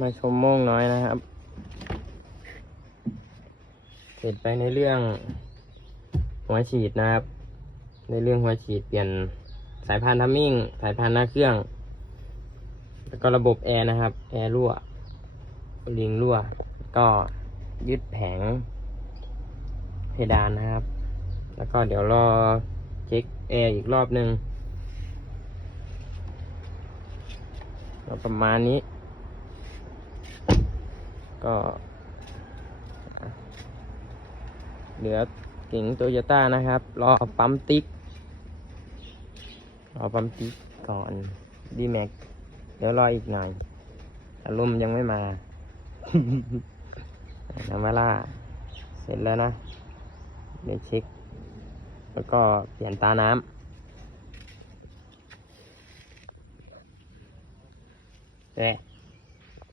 มาชมโม่งน้อยนะครับเสร็จไปในเรื่องหัวฉีดนะครับในเรื่องหัวฉีดเปลี่ยนสายพานทัมมิ่งสายพานหน้าเครื่องแล้วก็ระบบแอร์นะครับแอร์รั่วลิงรั่วก็ยึดแผงเพดานนะครับแล้วก็เดี๋ยวรอเช็คแอร์อีกรอบนึงประมาณนี้ก็เหลือเก๋งโตโยต้านะครับรอปั๊มติ๊กก่อนดีแม็กเดี๋ยวรออีกหน่อยอารมณ์ยังไม่มา นามาล่าเสร็จแล้วนะเดี๋ยวเช็คแล้วก็เปลี่ยนตาน้ำ